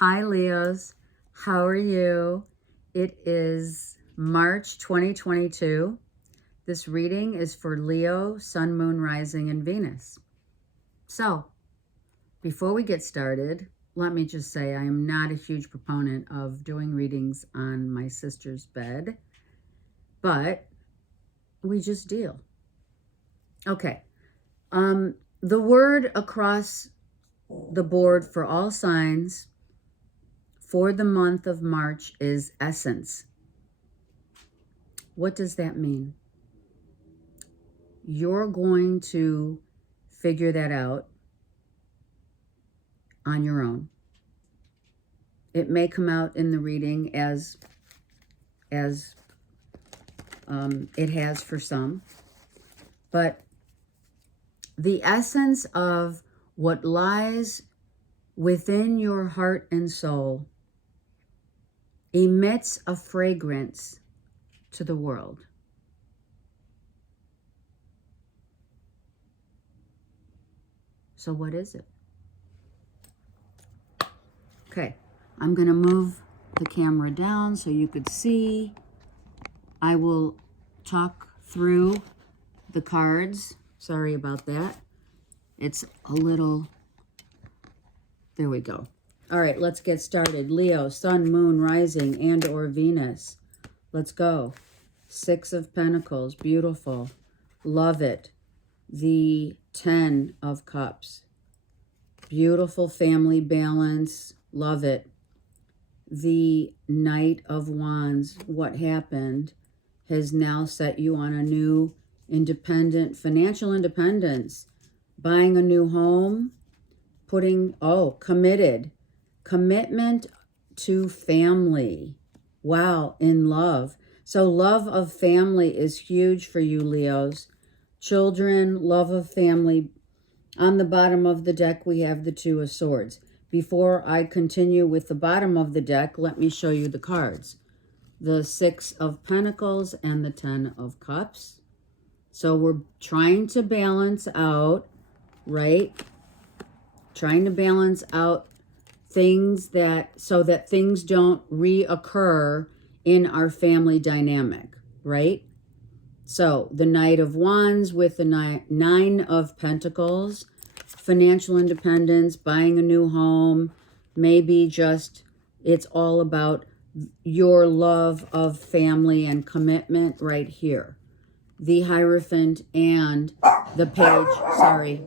Hi, Leos. How are you? It is March 2022. This reading is for Leo, Sun, Moon, Rising, and Venus. So, before we get started, let me just say I am not a huge proponent of doing readings on my sister's bed, but we just deal. Okay. The word across the board for all signs for the month of March is essence. What does that mean? You're going to figure that out on your own. It may come out in the reading as it has for some, but the essence of what lies within your heart and soul emits a fragrance to the world. So what is it? Okay, I'm going to move the camera down so you could see. I will talk through the cards. Sorry about that. It's a little... There we go. All right, let's get started. Leo, Sun, Moon, Rising, and or Venus. Let's go. 6 of Pentacles. Beautiful. Love it. The 10 of Cups. Beautiful family balance. Love it. The Knight of Wands. What happened has now set you on a new independent, financial independence. Buying a new home. Committed. Commitment to family. Wow, in love. So love of family is huge for you, Leos. Children, love of family. On the bottom of the deck, we have the 2 of Swords. Before I continue with the bottom of the deck, let me show you the cards. The 6 of Pentacles and the 10 of Cups. So we're trying to balance out, right? Trying to balance out things so that things don't reoccur in our family dynamic, right? So the Knight of Wands with the 9 of Pentacles, financial independence, buying a new home, maybe just it's all about your love of family and commitment right here. The Hierophant and the Page, sorry,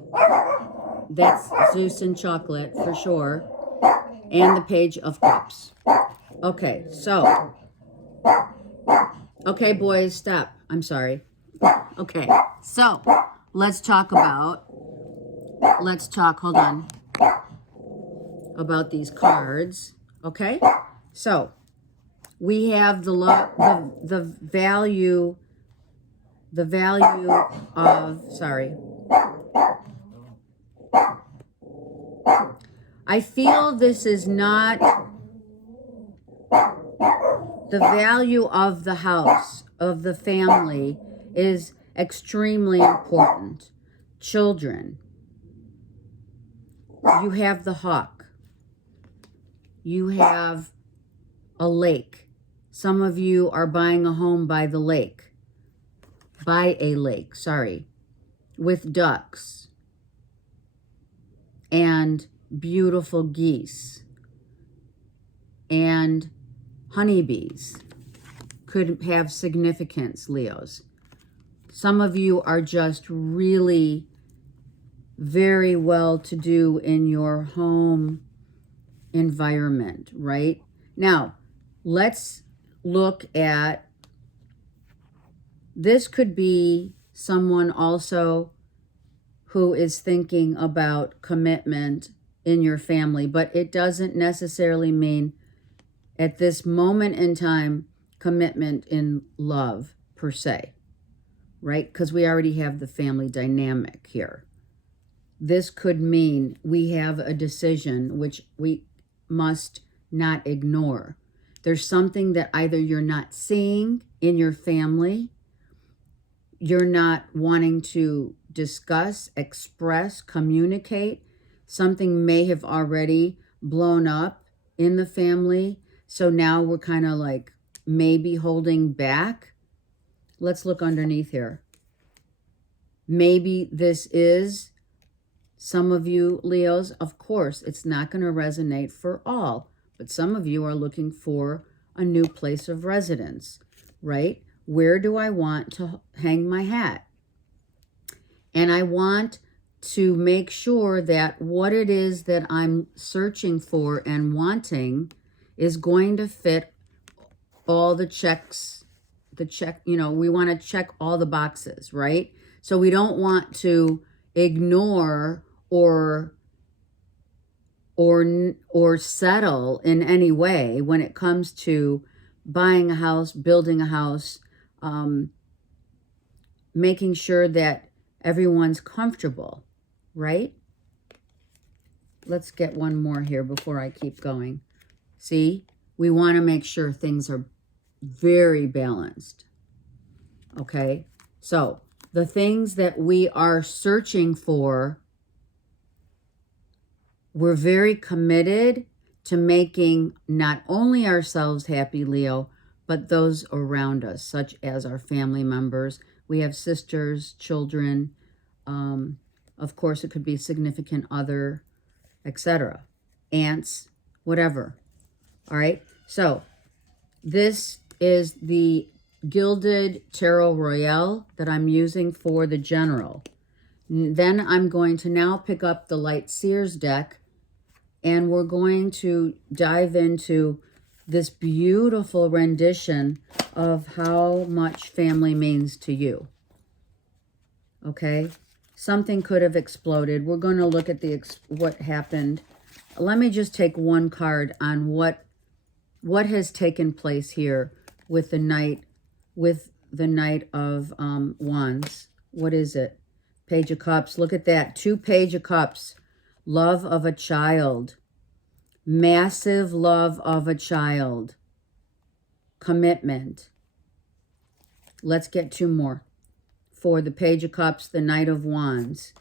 that's Zeus and Chocolate for sure, and the Page of Cups. Okay, so, okay, boys, stop. I'm sorry. Okay, so let's talk, hold on, about these cards, okay? So we have the value of, sorry. I feel this is not the value of the house, of the family is extremely important. Children, you have the hawk. You have a lake. Some of you are buying a home by a lake, with ducks and beautiful geese and honeybees. Could have significance, Leos. Some of you are just really very well to do in your home environment, right? Now, let's look at, this could be someone also who is thinking about commitment in your family, but it doesn't necessarily mean at this moment in time commitment in love per se, right? Because we already have the family dynamic here. This could mean we have a decision which we must not ignore. There's something that either you're not seeing in your family, you're not wanting to discuss, express, communicate. Something may have already blown up in the family. So now we're kind of like maybe holding back. Let's look underneath here. Maybe this is some of you Leos. Of course, it's not going to resonate for all, but some of you are looking for a new place of residence, right? Where do I want to hang my hat? And I want to make sure that what it is that I'm searching for and wanting is going to fit all the checks, we want to check all the boxes, right? So we don't want to ignore or settle in any way when it comes to buying a house, building a house, making sure that everyone's comfortable, right? Let's get one more here before I keep going. See, we want to make sure things are very balanced. Okay, so the things that we are searching for, we're very committed to making not only ourselves happy, Leo, but those around us, such as our family members. We have sisters, children, of course, it could be significant other, etc. Aunts, whatever. All right, so this is the Gilded Tarot Royale that I'm using for the general. Then I'm going to now pick up the Light Seers deck, and we're going to dive into this beautiful rendition of how much family means to you. Okay? Something could have exploded. We're going to look at what happened. Let me just take one card on what has taken place here with the Knight of Wands. What is it? Page of Cups. Look at that. 2 Page of Cups. Love of a child. Massive love of a child. Commitment. Let's get 2 more. For the Page of Cups, the Knight of Wands.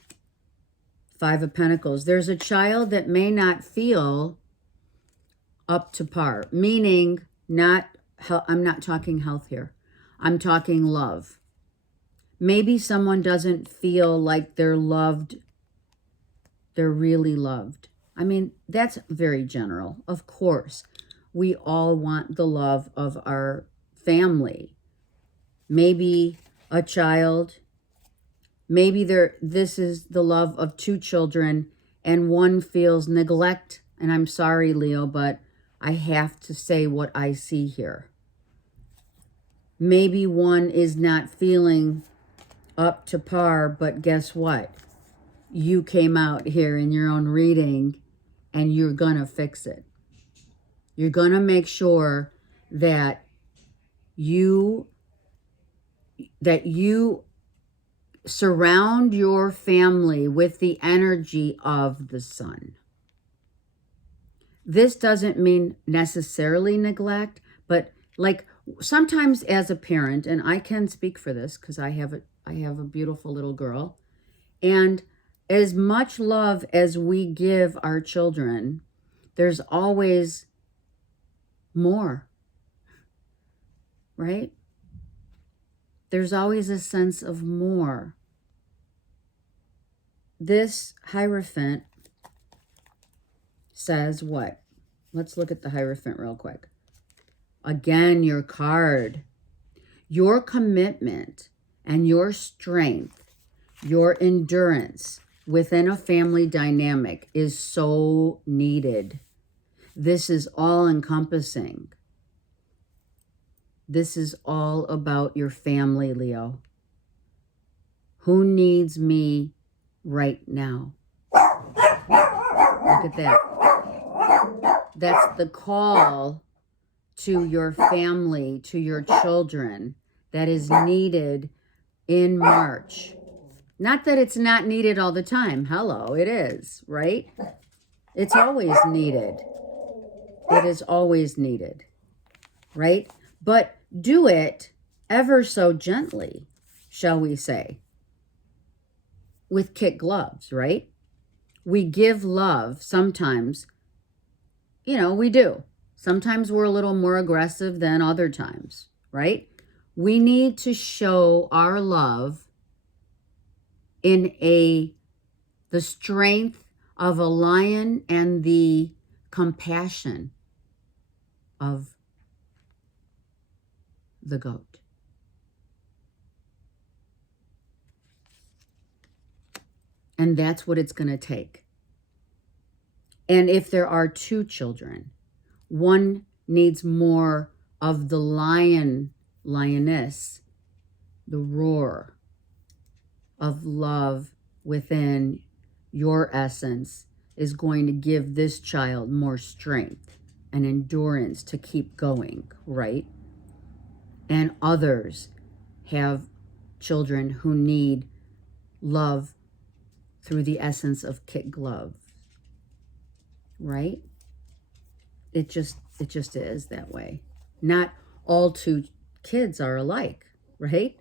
5 of Pentacles. There's a child that may not feel up to par. Meaning, I'm not talking health here. I'm talking love. Maybe someone doesn't feel like they're loved. They're really loved. I mean, that's very general. Of course, we all want the love of our family. Maybe a child. Maybe this is the love of 2 children and one feels neglect. And I'm sorry, Leo, but I have to say what I see here. Maybe one is not feeling up to par, but guess what? You came out here in your own reading and you're going to fix it. You're going to make sure that you surround your family with the energy of the sun. This doesn't mean necessarily neglect, but like sometimes as a parent, and I can speak for this because I have a beautiful little girl, and as much love as we give our children, there's always more, right? There's always a sense of more. This Hierophant says what? Let's look at the Hierophant real quick. Again, your card. Your commitment and your strength, your endurance within a family dynamic is so needed. This is all encompassing. This is all about your family, Leo. Who needs me right now? Look at that. That's the call to your family, to your children, that is needed in March. Not that it's not needed all the time. Hello, it is, right? It's always needed. It is always needed, right? But do it ever so gently, shall we say, with kid gloves, right? We give love sometimes we do. Sometimes we're a little more aggressive than other times, right? We need to show our love in the strength of a lion and the compassion of the goat. And that's what it's going to take. And if there are two children, one needs more of the lioness, the roar of love within your essence is going to give this child more strength and endurance to keep going, right? And others have children who need love through the essence of kid glove, right? It just is that way. Not all two kids are alike, right?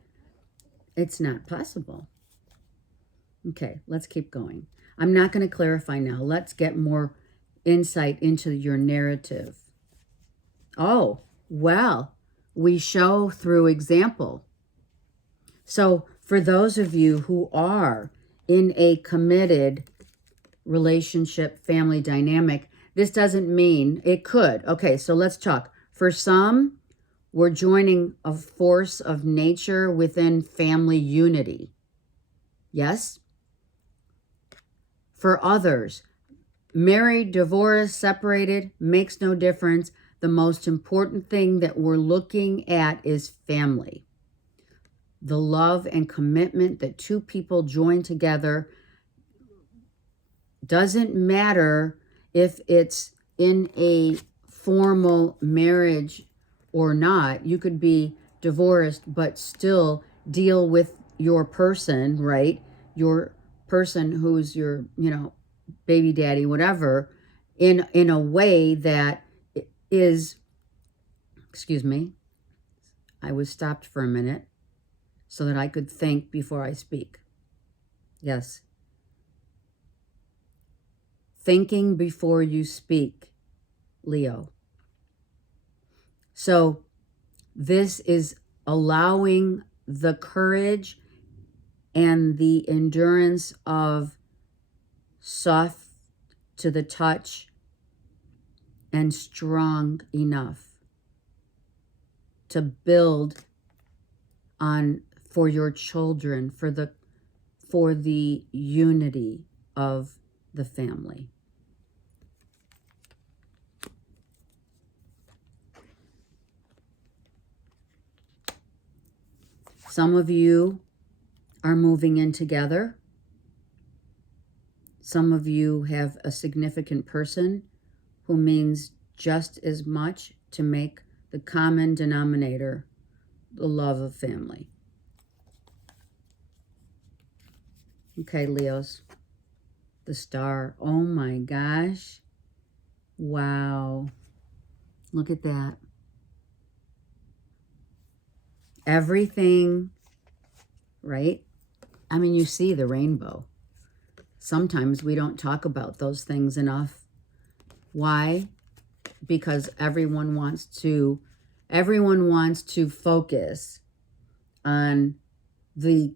It's not possible. Okay, let's keep going. I'm not going to clarify now. Let's get more insight into your narrative. Oh, well, we show through example. So for those of you who are in a committed relationship, family dynamic, this doesn't mean it could. Okay, so let's talk. For some, we're joining a force of nature within family unity. Yes? For others, married, divorced, separated, makes no difference. The most important thing that we're looking at is family. The love and commitment that two people join together. Doesn't matter if it's in a formal marriage or not. You could be divorced but still deal with your person, right? Your person who's your, baby daddy, whatever, in a way that is, excuse me, I was stopped for a minute so that I could think before I speak. Yes. Thinking before you speak, Leo. So this is allowing the courage and the endurance of soft to the touch and strong enough to build on for your children, for the unity of the family. Some of you are moving in together. Some of you have a significant person who means just as much to make the common denominator the love of family. Okay, Leos. The star. Oh my gosh. Wow. Look at that. Everything, right? I mean, you see the rainbow. Sometimes we don't talk about those things enough. Why? Because everyone wants to focus on the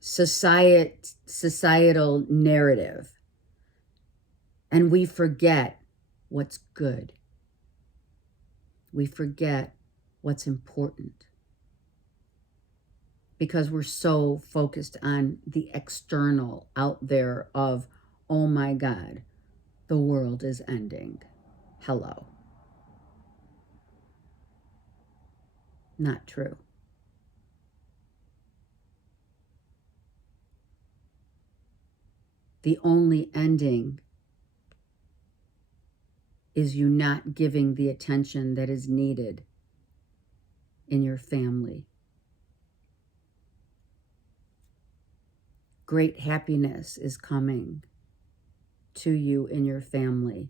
societal narrative. And we forget what's good. We forget what's important. Because we're so focused on the external out there of, oh my God, the world is ending. Hello. Not true. The only ending is you not giving the attention that is needed in your family. Great happiness is coming to you in your family.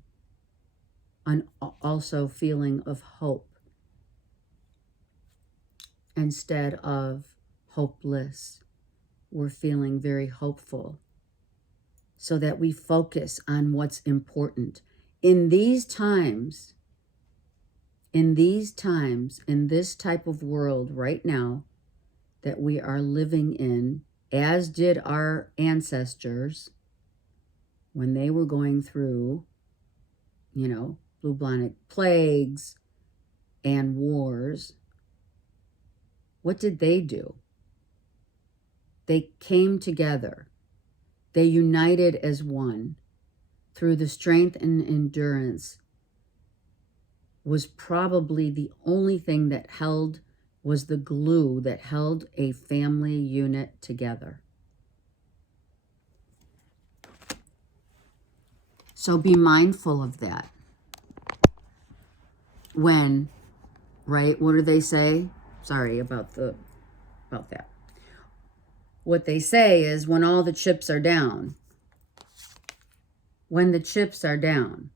And also feeling of hope instead of hopeless. We're feeling very hopeful so that we focus on what's important in these times, in this type of world right now that we are living in, as did our ancestors when they were going through, bubonic plagues and wars, what did they do? They came together. They united as one through the strength and endurance. Was probably the only thing that was the glue that held a family unit together. So be mindful of that. When, right, what do they say? Sorry about that. What they say is when all the chips are down. When the chips are down.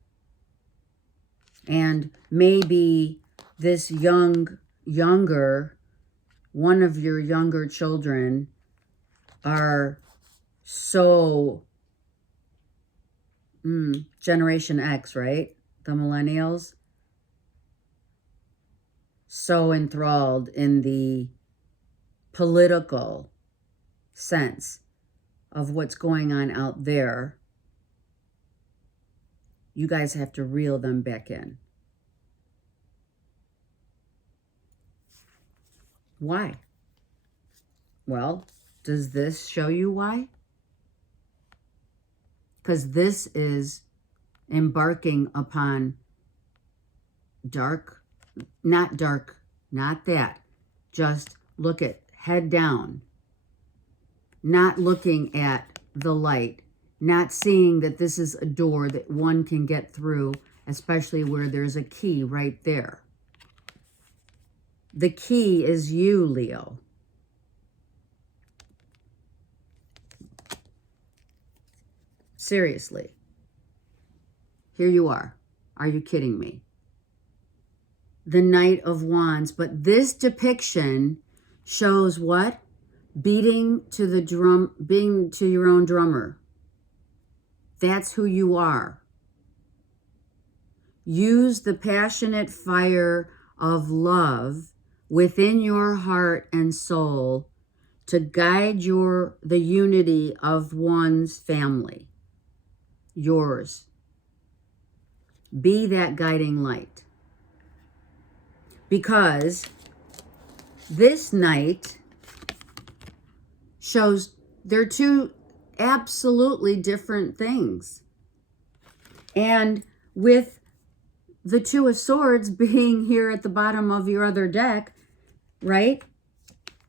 And maybe this younger, one of your younger children are so, Generation X, right? The millennials. So enthralled in the political sense of what's going on out there. You guys have to reel them back in. Why? Well, does this show you why? Because this is embarking upon not that. Just look at head down. Not looking at the light. Not seeing that this is a door that one can get through, especially where there's a key right there. The key is you, Leo. Seriously. Here you are. Are you kidding me? The Knight of Wands. But this depiction shows what? Beating to the drum, being to your own drummer. That's who you are. Use the passionate fire of love within your heart and soul to guide the unity of one's family. Yours. Be that guiding light. Because this Knight shows they're two absolutely different things. And with the Two of Swords being here at the bottom of your other deck, right?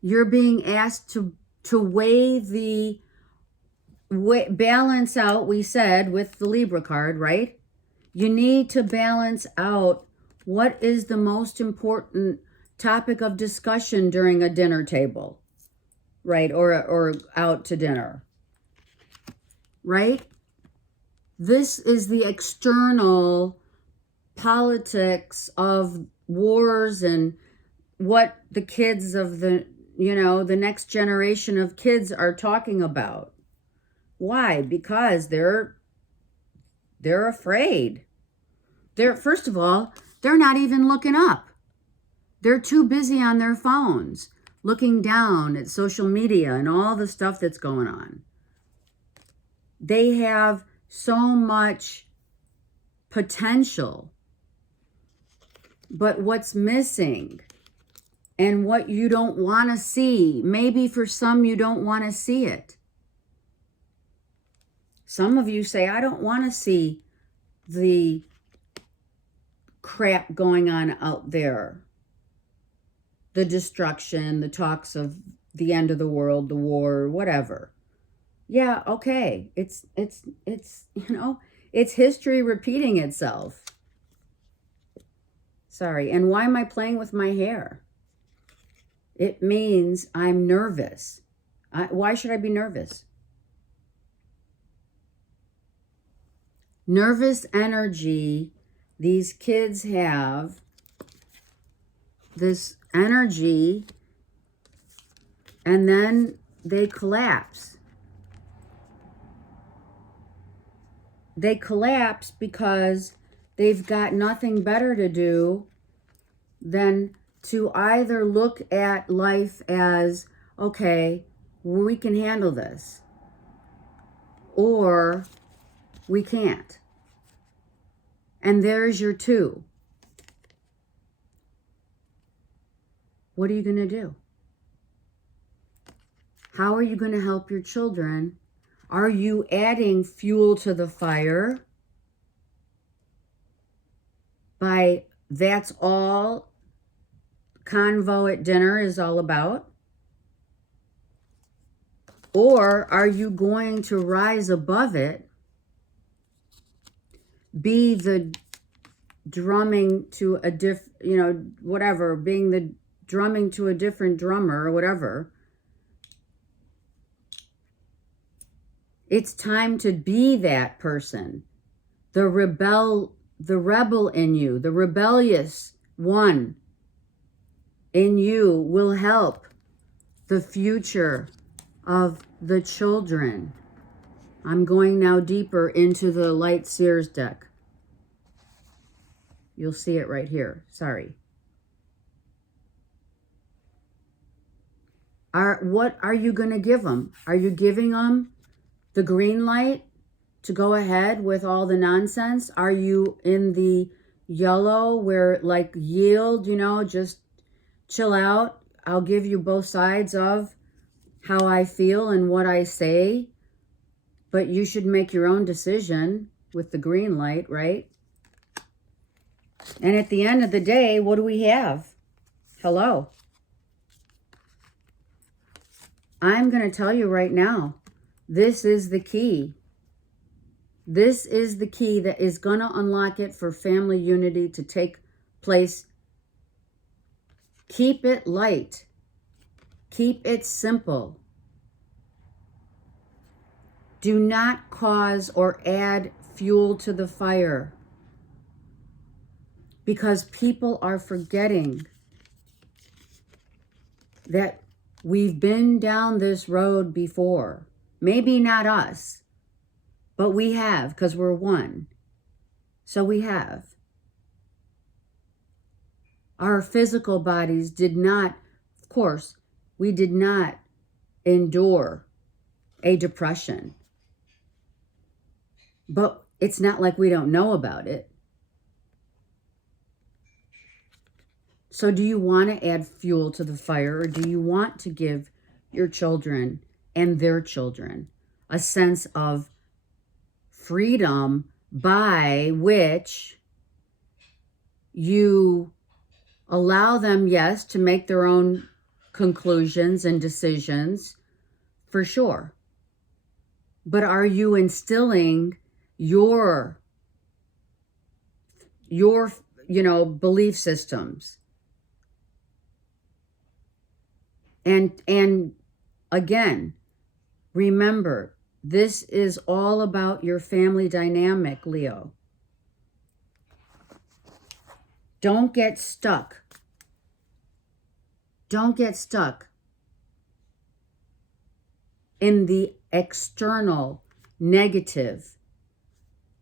You're being asked to balance out, we said, with the Libra card, right? You need to balance out what is the most important topic of discussion during a dinner table, right? Or out to dinner, right? This is the external politics of wars and what the kids of the next generation of kids are talking about. Why? Because they're afraid. First of all, they're not even looking up. They're too busy on their phones, looking down at social media and all the stuff that's going on. They have so much potential, but what's missing and what you don't want to see, maybe for some you don't want to see it. Some of you say, I don't want to see the crap going on out there. The destruction, the talks of the end of the world, the war, whatever. Yeah, okay. It's history repeating itself. Sorry. And why am I playing with my hair? It means I'm nervous. Why should I be nervous? Nervous energy, these kids have this energy and then they collapse. They collapse because they've got nothing better to do than to either look at life as, okay, we can handle this, or we can't. And there's your two. What are you going to do? How are you going to help your children? Are you adding fuel to the fire by that's all convo at dinner is all about? Or are you going to rise above it, be the drumming to a whatever, being the drumming to a different drummer or whatever? It's time to be that person. The rebel in you, the rebellious one in you will help the future of the children. I'm going now deeper into the Light Seers deck. You'll see it right here. Sorry. What are you going to give them? Are you giving them the green light to go ahead with all the nonsense? Are you in the yellow where like yield, just chill out? I'll give you both sides of how I feel and what I say, but you should make your own decision with the green light, right? And at the end of the day, what do we have? Hello. I'm going to tell you right now, this is the key. This is the key that is going to unlock it for family unity to take place. Keep it light. Keep it simple. Do not cause or add fuel to the fire, because people are forgetting that we've been down this road before. Maybe not us, but we have, because we're one. So we have. Our physical bodies did not, of course, we did not endure a depression. But it's not like we don't know about it. So do you want to add fuel to the fire, or do you want to give your children and their children a sense of freedom by which you allow them, yes, to make their own conclusions and decisions, for sure. But are you instilling your belief systems? And again, remember, this is all about your family dynamic, Leo. Don't get stuck. Don't get stuck in the external negative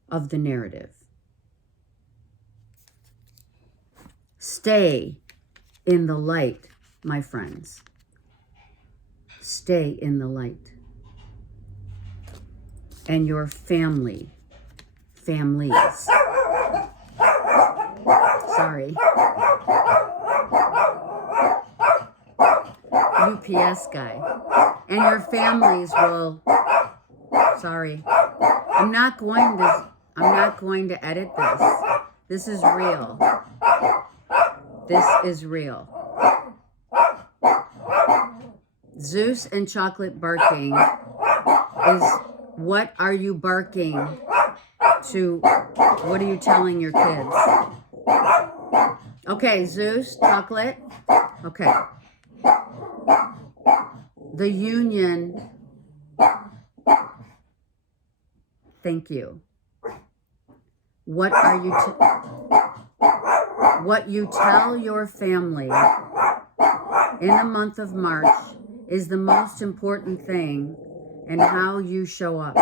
of the narrative. Stay in the light, my friends. Stay in the light. And your families. Sorry. UPS guy. And your families will, sorry. I'm not going to edit this. This is real. This is real. Zeus and chocolate barking is, what are you barking to? What are you telling your kids? Okay, Zeus, chocolate. Okay. The union. Thank you. What are you what you tell your family in the month of March is the most important thing, and how you show up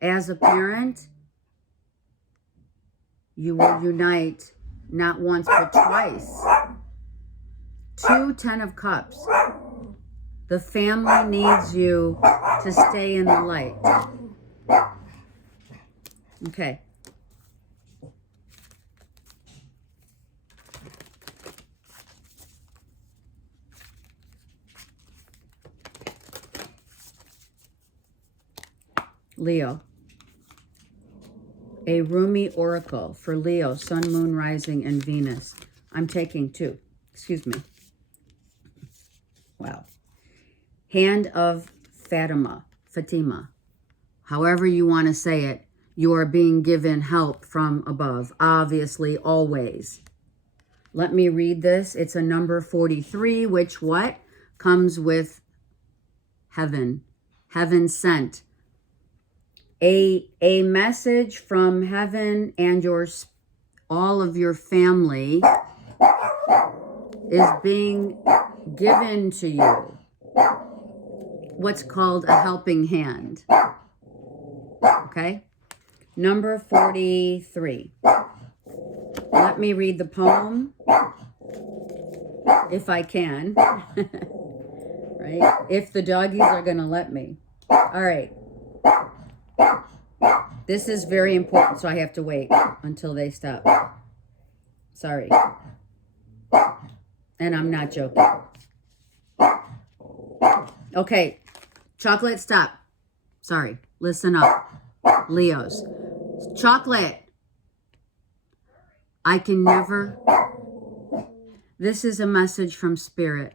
as a parent, You will unite not once but twice. 2 Ten of Cups. The family needs you to stay in the light. Okay. Leo. A Rumi oracle for Leo, Sun, Moon, Rising, and Venus. I'm taking 2. Excuse me. Wow. Hand of Fatima. However you want to say it, you are being given help from above. Obviously, always. Let me read this. It's a number 43, which what? Comes with heaven. Heaven sent. A message from heaven and all of your family is being given to you. What's called a helping hand. Okay? Number 43. Let me read the poem, if I can. Right? If the doggies are going to let me. All right. This is very important, so I have to wait until they stop. Sorry. And I'm not joking. Okay. Chocolate, stop. Sorry. Listen up. Leos. Chocolate. I can never... This is a message from Spirit.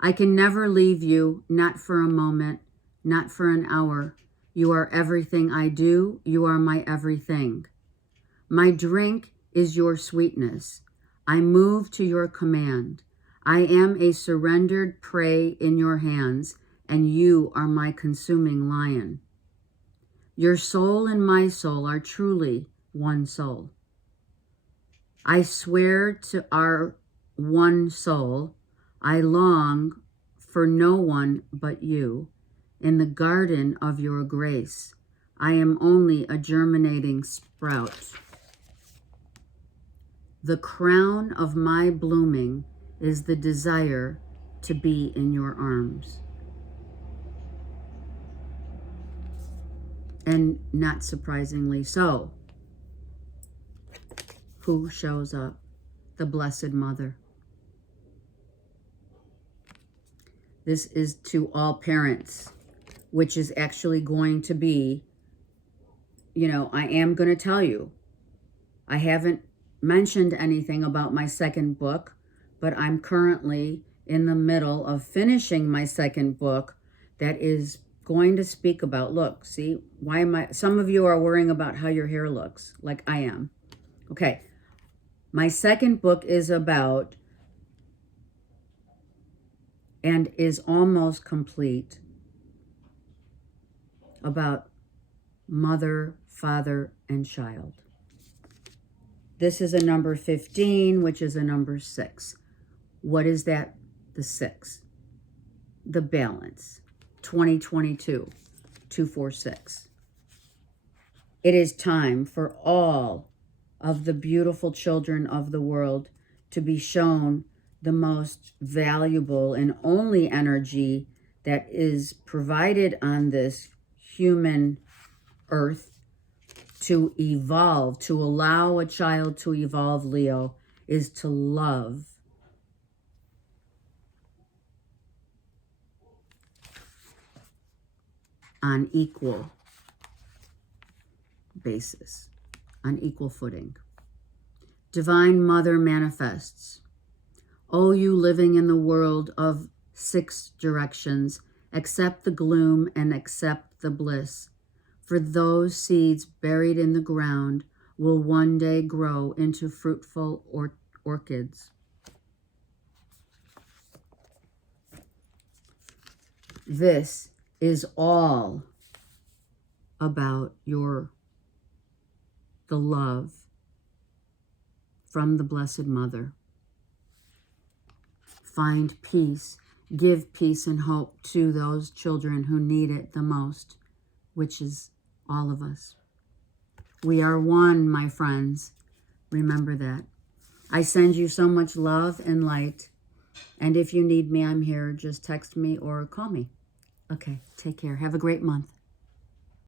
I can never leave you, not for a moment, not for an hour. You are everything I do. You are my everything. My drink is your sweetness. I move to your command. I am a surrendered prey in your hands, and you are my consuming lion. Your soul and my soul are truly one soul. I swear to our one soul, I long for no one but you. In the garden of your grace, I am only a germinating sprout. The crown of my blooming is the desire to be in your arms. And not surprisingly so, who shows up? The Blessed Mother. This is to all parents, which is actually going to be, I am going to tell you, I haven't mentioned anything about my second book, but I'm currently in the middle of finishing my second book that is going to speak about, look, see, some of you are worrying about how your hair looks, like I am. Okay, my second book is about, and is almost complete, about mother, father, and child. This is a number 15, which is a number 6. What is that? The 6. The balance. 2022, 246. It is time for all of the beautiful children of the world to be shown the most valuable and only energy that is provided on this human earth to evolve, to allow a child to evolve, Leo, is to love. On equal basis, on equal footing. Divine Mother manifests. O you living in the world of 6 directions, accept the gloom and accept the bliss. For those seeds buried in the ground will one day grow into fruitful orchids. This is all about the love from the Blessed Mother. Find peace, give peace and hope to those children who need it the most, which is all of us. We are one, my friends. Remember that. I send you so much love and light. And if you need me, I'm here. Just text me or call me. Okay, take care. Have a great month.